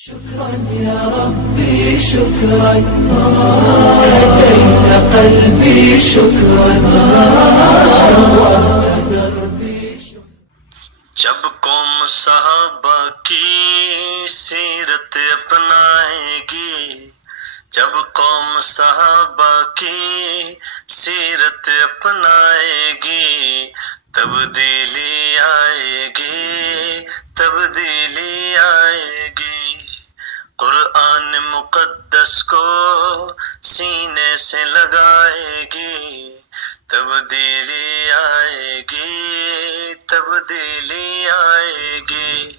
شكرا يا ربي شكرا هديت قلبي شكرا نورت دربي شكرا. جب قوم صحابہ کی سیرت اپنائے گی، جب قوم صحابہ کی سیرت اپنائے گی، تبدیلی آئے گی، تبدیلی آئے گی۔ قرآن مقدس کو سینے سے لگائے گی، تبدیلی آئے گی، تبدیلی آئے گی،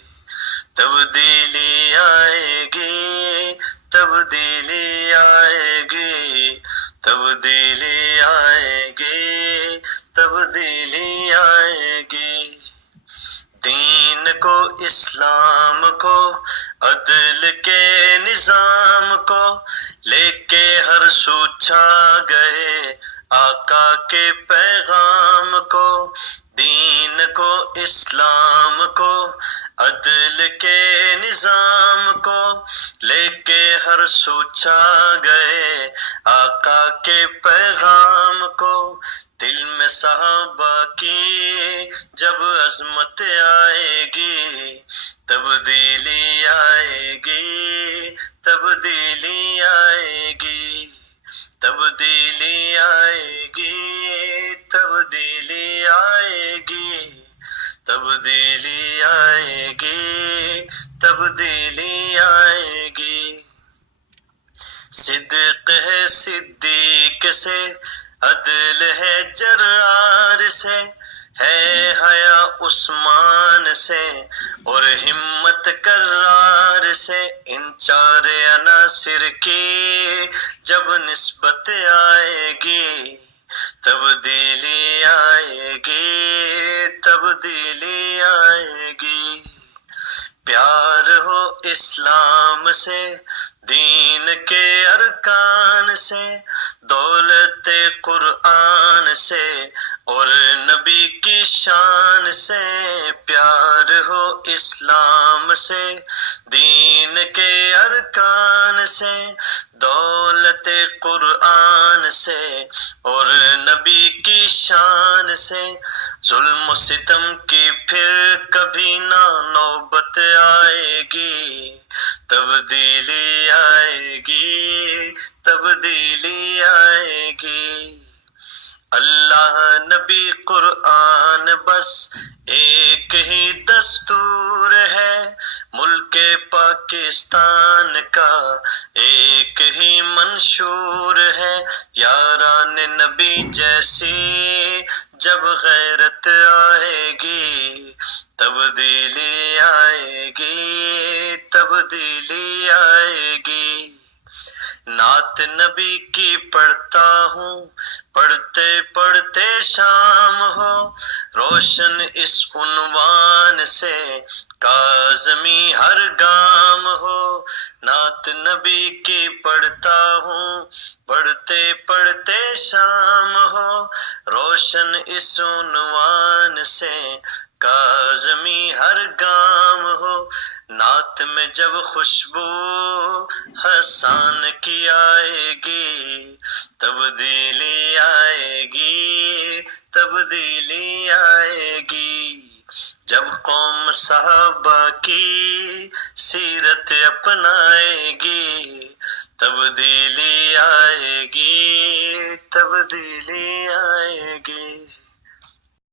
تبدیلی آئے گی، تبدیلی آئے گی، تبدیلی آئے گی، تبدیلی آئے گی۔ دین کو، اسلام کو، عدل کے نظام کو لے کے ہر سو چھا گئے آقا کے پیغام کو۔ دین کو، اسلام کو، عدل کے نظام کو لے کے ہر سو چھا گئے آقا کے پیغام کو۔ دل میں صحابہ کی جب عظمت آئے گی، تبدیلی آئے گی، تبدیلی آئے گی، تبدیلی آئے گی، تبدیلی آئے گی، تبدیلی آئے گی، تبدیلی آئے گی۔ صدق ہے صدیق سے، عدل ہے جرار سے، ہے حیا عثمان سے اور ہمت کرار سے۔ ان چار عناصر کی جب نسبت آئے گی، تبدیلی آئے گی، تبدیلی آئے گی۔ پیار ہو اسلام سے، دین کے ارکان سے، دولت قرآن سے اور نبی کی شان سے۔ پیار ہو اسلام سے، دین کے ارکان سے، دولت قرآن سے اور نبی کی شان سے۔ ظلم و ستم کی پھر کبھی نہ نوبت آئے گی، تبدیلی آئے گی، تبدیلی آئے گی۔ اللہ، نبی، قرآن بس ایک ہی دستور ہے، ملک پاکستان کا ایک ہی منشور ہے۔ یاران نبی جیسی جب غیرت آئے گی، تبدیلی آئے گی، تبدیلی آئے گی۔ نعت نبی کی پڑھتا ہوں، پڑھتے پڑھتے شام ہو، روشن اس عنوان سے کاظمی ہر گام ہو۔ نعت نبی کی پڑھتا ہوں، پڑھتے پڑھتے شام ہو، روشن اس عنوان سے کاظمی ہر گام ہو۔ نعت میں جب خوشبو حسان کی آئے گی، تبدیلی آئے گی، تبدیلی آئے گی۔ جب قوم صحابہ کی سیرت اپنائے گی، تبدیلی آئے گی، تبدیلی آئے گی۔